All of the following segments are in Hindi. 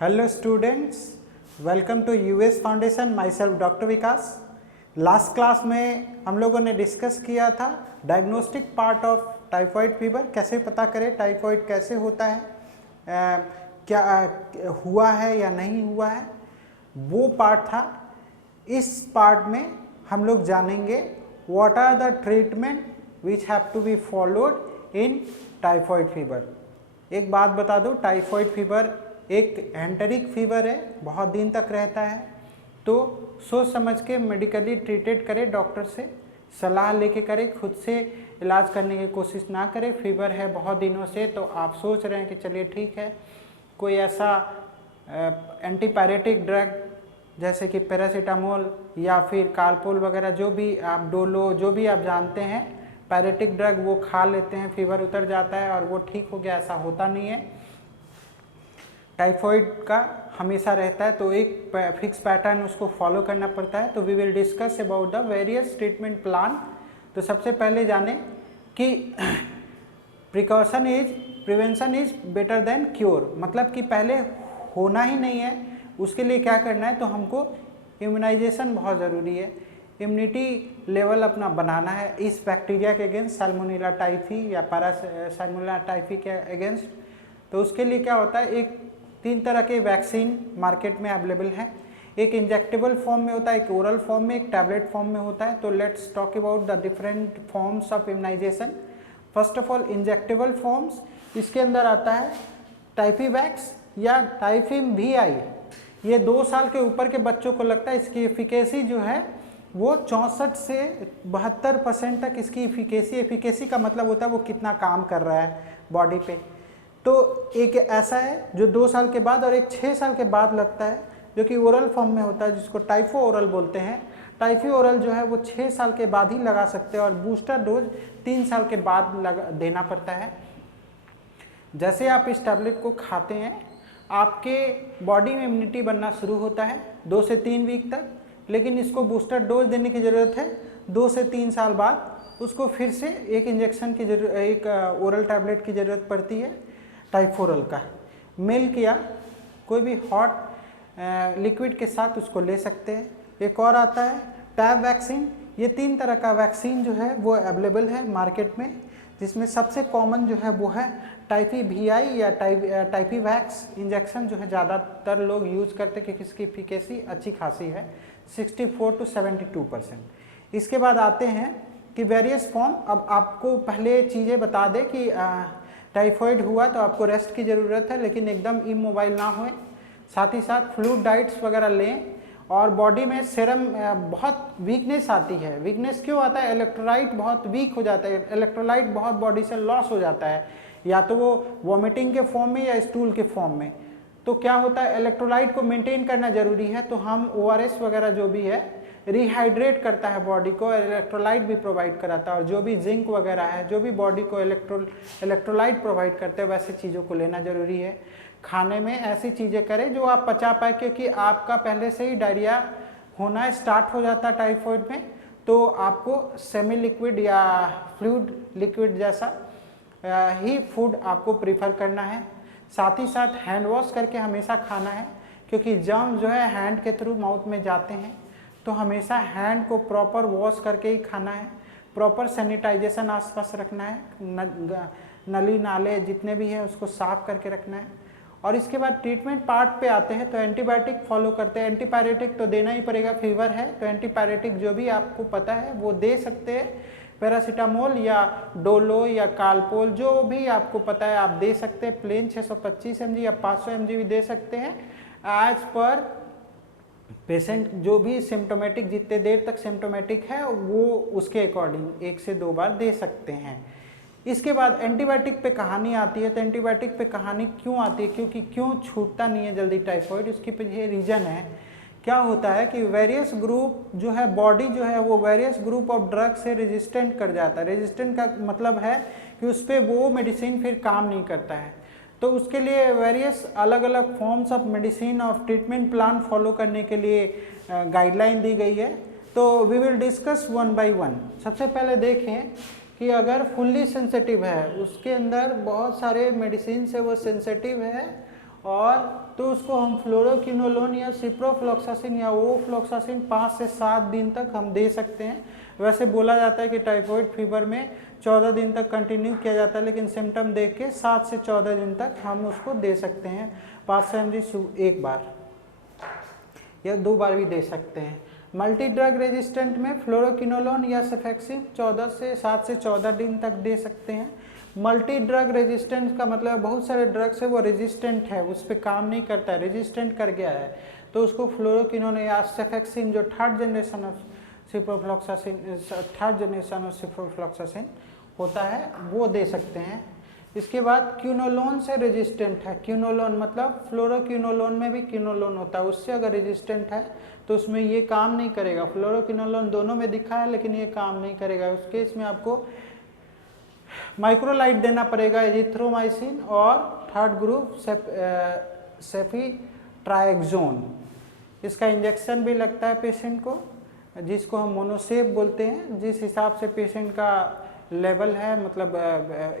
Hello students, welcome to US foundation. माई सेल्फ डॉक्टर विकास। लास्ट क्लास में हम लोगों ने डिस्कस किया था diagnostic part of typhoid fever, कैसे पता करें टाइफाइड कैसे होता है, क्या हुआ है या नहीं हुआ है, वो पार्ट था। इस पार्ट में हम लोग जानेंगे what are the treatment which have to be followed in typhoid fever. एक बात बता दो, टाइफाइड फीवर एक एंटेरिक फीवर है, बहुत दिन तक रहता है, तो सोच समझ के मेडिकली ट्रीटेड करें, डॉक्टर से सलाह लेके करें, खुद से इलाज करने की कोशिश ना करें। फीवर है बहुत दिनों से तो आप सोच रहे हैं कि चलिए ठीक है, कोई ऐसा एंटीपायरेटिक ड्रग जैसे कि पैरासीटामोल या फिर कालपोल वगैरह, जो भी आप डोलो, जो भी आप जानते हैं पायरेटिक ड्रग, वो खा लेते हैं, फीवर उतर जाता है और वो ठीक हो गया, ऐसा होता नहीं है। टाइफाइड का हमेशा रहता है, तो एक फिक्स पैटर्न उसको फॉलो करना पड़ता है। तो we will discuss about the various treatment plan. तो सबसे पहले जाने कि prevention is better than cure, मतलब कि पहले होना ही नहीं है, उसके लिए क्या करना है, तो हमको इम्यूनाइजेशन बहुत ज़रूरी है। इम्यूनिटी लेवल अपना बनाना है इस बैक्टीरिया के अगेंस्ट, सैल्मोनेला टाइफी या सैल्मोनेला टाइफी के अगेंस्ट। तो उसके लिए क्या होता है, एक 3 तरह के वैक्सीन मार्केट में अवेलेबल है। एक इंजेक्टेबल फॉर्म में होता है, एक ओरल फॉर्म में, एक टैबलेट फॉर्म में होता है। तो let's talk about the different forms of immunisation. First of all injectable forms, इसके अंदर आता है टाइफीवैक्स या टाइफिम VI। ये 2 साल के ऊपर के बच्चों को लगता है। इसकी एफिकेसी जो है वो 64 से 72% तक इसकी एफिकेसी का मतलब होता है वो कितना काम कर रहा है बॉडी पे। तो एक ऐसा है जो 2 साल के बाद, और एक 6 साल के बाद लगता है, जो कि ओरल फॉर्म में होता है, जिसको टाइफो ओरल बोलते हैं। टाइफी ओरल जो है वो 6 साल के बाद ही लगा सकते हैं और बूस्टर डोज 3 साल के बाद देना पड़ता है। जैसे आप इस टैबलेट को खाते हैं, आपके बॉडी में इम्यूनिटी बनना शुरू होता है 2 से 3 वीक तक, लेकिन इसको बूस्टर डोज देने की ज़रूरत है 2 से 3 साल बाद। उसको फिर से एक इंजेक्शन की जरूरत, एक ओरल टैबलेट की ज़रूरत पड़ती है टाइफोरल का। मिल्क या कोई भी हॉट लिक्विड के साथ उसको ले सकते हैं। एक और आता है टैब वैक्सीन। ये 3 तरह का वैक्सीन जो है वो अवेलेबल है मार्केट में, जिसमें सबसे कॉमन जो है वो है टाइफी VI या टाइफीवैक्स इंजेक्शन, जो है ज़्यादातर लोग यूज़ करते हैं क्योंकि इसकी एफिकेसी अच्छी खासी है, 64 to 72%। इसके बाद आते हैं कि वेरियस फॉर्म। अब आपको पहले चीज़ें बता दें कि टाइफाइड हुआ तो आपको रेस्ट की ज़रूरत है, लेकिन एकदम इमोबाइल ना होए। साथ ही साथ फ्लूइड डाइट्स वगैरह लें, और बॉडी में सीरम बहुत वीकनेस आती है। वीकनेस क्यों आता है? इलेक्ट्रोलाइट बहुत वीक हो जाता है, इलेक्ट्रोलाइट बहुत बॉडी से लॉस हो जाता है, या तो वो वॉमिटिंग के फॉर्म में या स्टूल के फॉर्म में। तो क्या होता है, इलेक्ट्रोलाइट को मेंटेन करना ज़रूरी है। तो हम ORS वगैरह जो भी है रिहाइड्रेट करता है बॉडी को, इलेक्ट्रोलाइट भी प्रोवाइड कराता है, और जो भी जिंक वगैरह है, जो भी बॉडी को इलेक्ट्रोलाइट प्रोवाइड करते हैं, वैसे चीज़ों को लेना ज़रूरी है। खाने में ऐसी चीज़ें करें जो आप पचा पाए, क्योंकि आपका पहले से ही डायरिया होना स्टार्ट हो जाता है टाइफाइड में, तो आपको सेमी लिक्विड या फ्लूइड लिक्विड जैसा ही फूड आपको प्रीफर करना है। साथ ही साथ हैंड वॉश करके हमेशा खाना है, क्योंकि जर्म जो है हैंड के थ्रू माउथ में जाते हैं, तो हमेशा हैंड को प्रॉपर वॉश करके ही खाना है। प्रॉपर सैनिटाइजेशन आसपास रखना है, नली नाले जितने भी हैं उसको साफ करके रखना है। और इसके बाद ट्रीटमेंट पार्ट पे आते हैं, तो एंटीबायोटिक फॉलो करते हैं। एंटीपायरेटिक तो देना ही पड़ेगा, फीवर है तो एंटीपायरेटिक जो भी आपको पता है वो दे सकते हैं। पैरासीटामोल या डोलो या कालपोल, जो भी आपको पता है आप दे सकते हैं। प्लेन 625 mg या 500 mg भी दे सकते हैं, एज पर पेशेंट जो भी सिम्टोमेटिक, जितने देर तक सिम्टोमेटिक है वो उसके अकॉर्डिंग 1 से 2 बार दे सकते हैं। इसके बाद एंटीबायोटिक पे कहानी आती है। तो एंटीबायोटिक पे कहानी क्यों आती है, क्योंकि क्यों छूटता नहीं है जल्दी टाइफाइड, उसकी पीछे रीज़न है। क्या होता है कि वेरियस ग्रुप जो है, बॉडी जो है वो वेरियस ग्रुप ऑफ ड्रग से रेजिस्टेंट कर जाता है। रेजिस्टेंट का मतलब है कि उस पर वो मेडिसिन फिर काम नहीं करता है। तो उसके लिए वेरियस अलग अलग forms of medicine of treatment plan follow करने के लिए गाइडलाइन दी गई है। तो वी विल डिस्कस 1 by 1। सबसे पहले देखें कि अगर फुल्ली सेंसिटिव है, उसके अंदर बहुत सारे मेडिसिन से वो सेंसिटिव है और तो उसको हम फ्लोरोक्विनोलोन या सिप्रोफ्लॉक्सासिन या ओफ्लॉक्सासिन 5 से 7 दिन तक हम दे सकते हैं। वैसे बोला जाता है कि टाइफाइड फीवर में 14 दिन तक कंटिन्यू किया जाता है, लेकिन सिम्टम देख के 7 से 14 दिन तक हम उसको दे सकते हैं। 5 mg एक बार या 2 बार भी दे सकते हैं। मल्टी ड्रग रेजिस्टेंट में फ्लोरोक्विनोलोन या सेफेक्सिन 7 से 14 दिन तक दे सकते हैं। मल्टी ड्रग रेजिस्टेंस का मतलब बहुत सारे ड्रग्स है वो रेजिस्टेंट है, उस पर काम नहीं करता है, रेजिस्टेंट कर गया है, तो उसको फ्लोरोक्विनोलोन या सेफेक्सिन जो थर्ड जनरेशन ऑफ सिप्रोफ्लॉक्सासिन होता है वो दे सकते हैं। इसके बाद क्विनोलोन से रेजिस्टेंट है। क्विनोलोन मतलब फ्लोरोक्विनोलोन में भी क्विनोलोन होता है, उससे अगर रेजिस्टेंट है तो उसमें ये काम नहीं करेगा। फ्लोरोक्विनोलोन दोनों में दिखा है लेकिन ये काम नहीं करेगा, उस केस में आपको माइक्रोलाइट देना पड़ेगा, एजिथ्रोमाइसिन और थर्ड ग्रुप सेफीट्राइक्सोन। इसका इंजेक्शन भी लगता है पेशेंट को, जिसको हम मोनोसेप बोलते हैं। जिस हिसाब से पेशेंट का लेवल है मतलब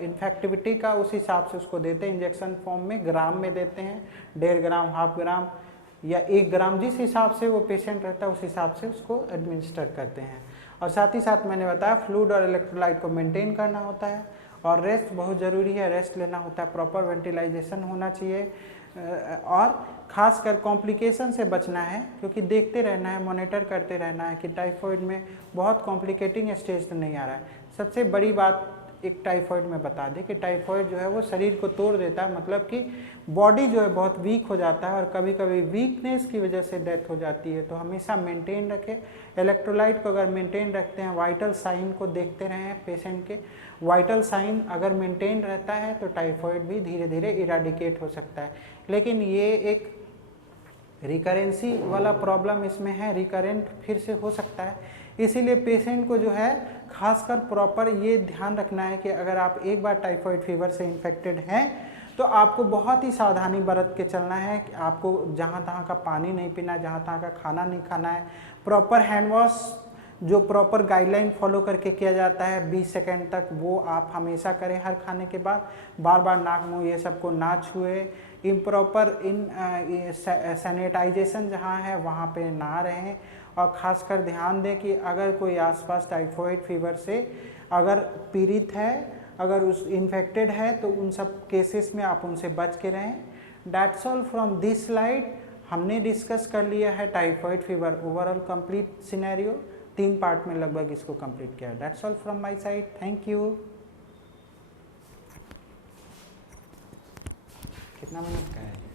इन्फेक्टिविटी का, उस हिसाब से उसको देते हैं। इंजेक्शन फॉर्म में ग्राम में देते हैं, 1.5 ग्राम, हाफ ग्राम या 1 ग्राम, जिस हिसाब से वो पेशेंट रहता है उस हिसाब से उसको एडमिनिस्टर करते हैं। और साथ ही साथ मैंने बताया फ्लूइड और इलेक्ट्रोलाइट को मेंटेन करना होता है और रेस्ट बहुत ज़रूरी है, रेस्ट लेना होता है, प्रॉपर वेंटिलाइजेशन होना चाहिए और खासकर कॉम्प्लिकेशन से बचना है, क्योंकि देखते रहना है, मॉनिटर करते रहना है कि टाइफाइड में बहुत कॉम्प्लिकेटिंग स्टेज तो नहीं आ रहा है। सबसे बड़ी बात एक टाइफाइड में बता दें कि टाइफाइड जो है वो शरीर को तोड़ देता है, मतलब कि बॉडी जो है बहुत वीक हो जाता है और कभी कभी वीकनेस की वजह से डेथ हो जाती है। तो हमेशा मेंटेन रखें, इलेक्ट्रोलाइट को अगर मेंटेन रखते हैं, वाइटल साइन को देखते रहें पेशेंट के, वाइटल साइन अगर मेंटेन रहता है तो टाइफाइड भी धीरे धीरे इराडिकेट हो सकता है। लेकिन ये एक रिकरेंसी वाला प्रॉब्लम इसमें है, रिकरेंट फिर से हो सकता है, इसीलिए पेशेंट को जो है खासकर प्रॉपर ये ध्यान रखना है कि अगर आप एक बार टाइफाइड फीवर से इन्फेक्टेड हैं तो आपको बहुत ही सावधानी बरत के चलना है कि आपको जहाँ तहाँ का पानी नहीं पीना है, जहाँ तहाँ का खाना नहीं खाना है, प्रॉपर हैंड वॉश जो प्रॉपर गाइडलाइन फॉलो करके किया जाता है 20 सेकेंड तक, वो आप हमेशा करें हर खाने के बाद। बार बार नाक मुंह ये सबको ना छुए, इम्प्रॉपर सैनिटाइजेशन जहाँ है वहाँ पे ना रहें और ख़ासकर ध्यान दें कि अगर कोई आसपास टाइफाइड फीवर से अगर पीड़ित है, अगर उस इन्फेक्टेड है तो उन सब केसेस में आप उनसे बच के रहें। That's all from this slide. हमने डिस्कस कर लिया है typhoid fever overall complete scenario, 3 part में लगभग इसको कंप्लीट किया। That's all from my side, thank you. कितना मिनट का है?